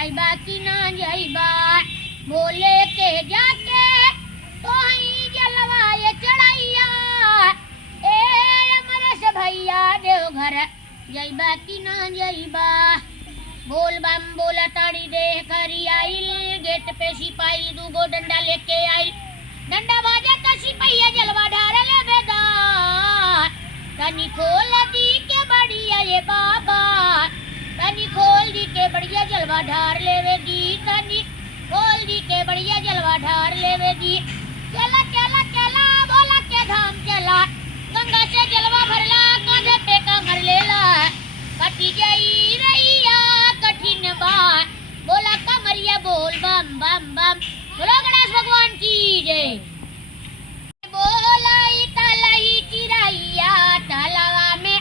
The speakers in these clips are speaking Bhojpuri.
जाइबा कि ना जाइबा बोले के जाके तो ही जलवा ये चढ़ैया ए अमरेश भैया देवघर जाइबा कि ना जाइबा बोल बम बोला ताड़ी देह करी आइल गेट पे सिपाही दूगो डंडा लेके आइल डंडा बाजा तो सिपाही जलवा ढार ले बेदार तनी खोल दी के बढ़िया ये बाबा तनी खोल दी के बढ़िया जलवा ढार लेवे दी तनी खोल दी के बढ़िया जलवा ढार लेवे दी चला चला चला बोला के धाम चला गंगा से जलवा भरला कांधे पे कमर लेला कटी जाई रैया कठिन बात बोला कमरिया बोल बम बम बम बोलो गणेश भगवान की जय बोला तलही चिरैया तलवा में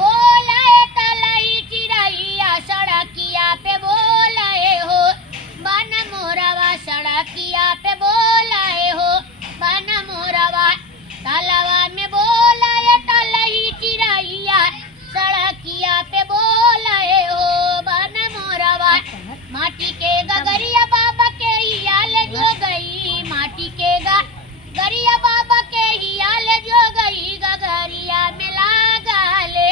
बोला तलही चिरैया सड़किया पे बोला हो बन मोरवा सड़किया पे बोला हो बन मोरवा तलवा में बोला तलही चिरैया सड़किया पे बोला हो बन मोरवा माटी के गगरिया बाबा के हियाल जो गई माटी के गगरिया बाबा के हियाल जो गई गगरिया में लागाले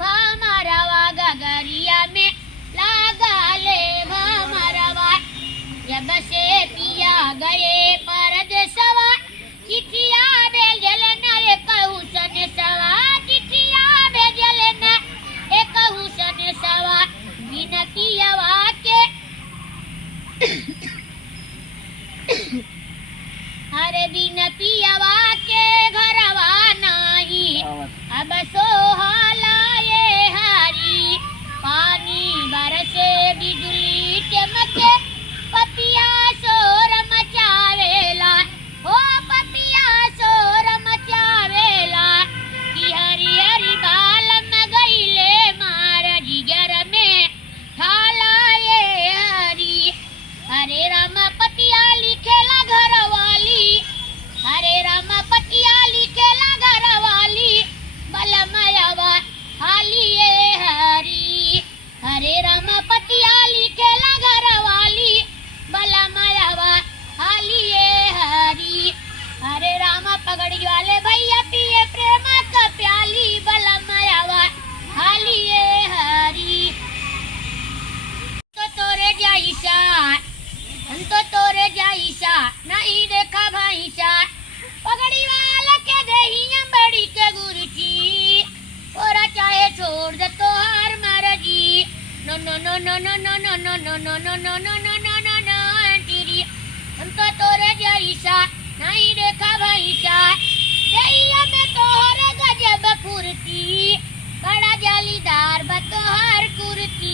भामरवा गगरिया में लागाले भामरवा जब से पिया गए परदेसवा चिठिया भेजल न रे कहू सन सवा चिठिया भेजल न ए कहू सन सवा बिनतियावा के अरे बिनतियावा के घरवा नाही अब सोहाला ये हरी पानी बरसे बिजली चमके पपिया शोर मचावेला हो पपिया शोर मचावेला कि हरी हरी बाल मगैले मार जिगर में ठाला ये हरी हरे राम पतिया लिखेला घरवाली हरे राम पतिया लिखेला घरवाली बलमयवा हाली ये हरी हरे राम पतिया लिखेला घरवाली बलमयवा हाली ये हरी हरे राम पगड़ी वाले भैया पिए प्रेम का प्याली बलमयवा हाली ये हरी तो तोरे जाइसा हम तो तोरे जाइसा नहीं देखा भाईसा पगड़ी वाला के देहिया बड़ी के गुरुजी ओरा चाहे छोड़ दे तो हार मरजी नो नो नो नो नो नो नो नो नो नो नो नो नो नो नो नो आंटी हम तो तोरे जाइसा नहीं देखा भाईसा देहिया में तोहरे गजब फुर्ती बड़ा जालीदार बतोहर कुर्ती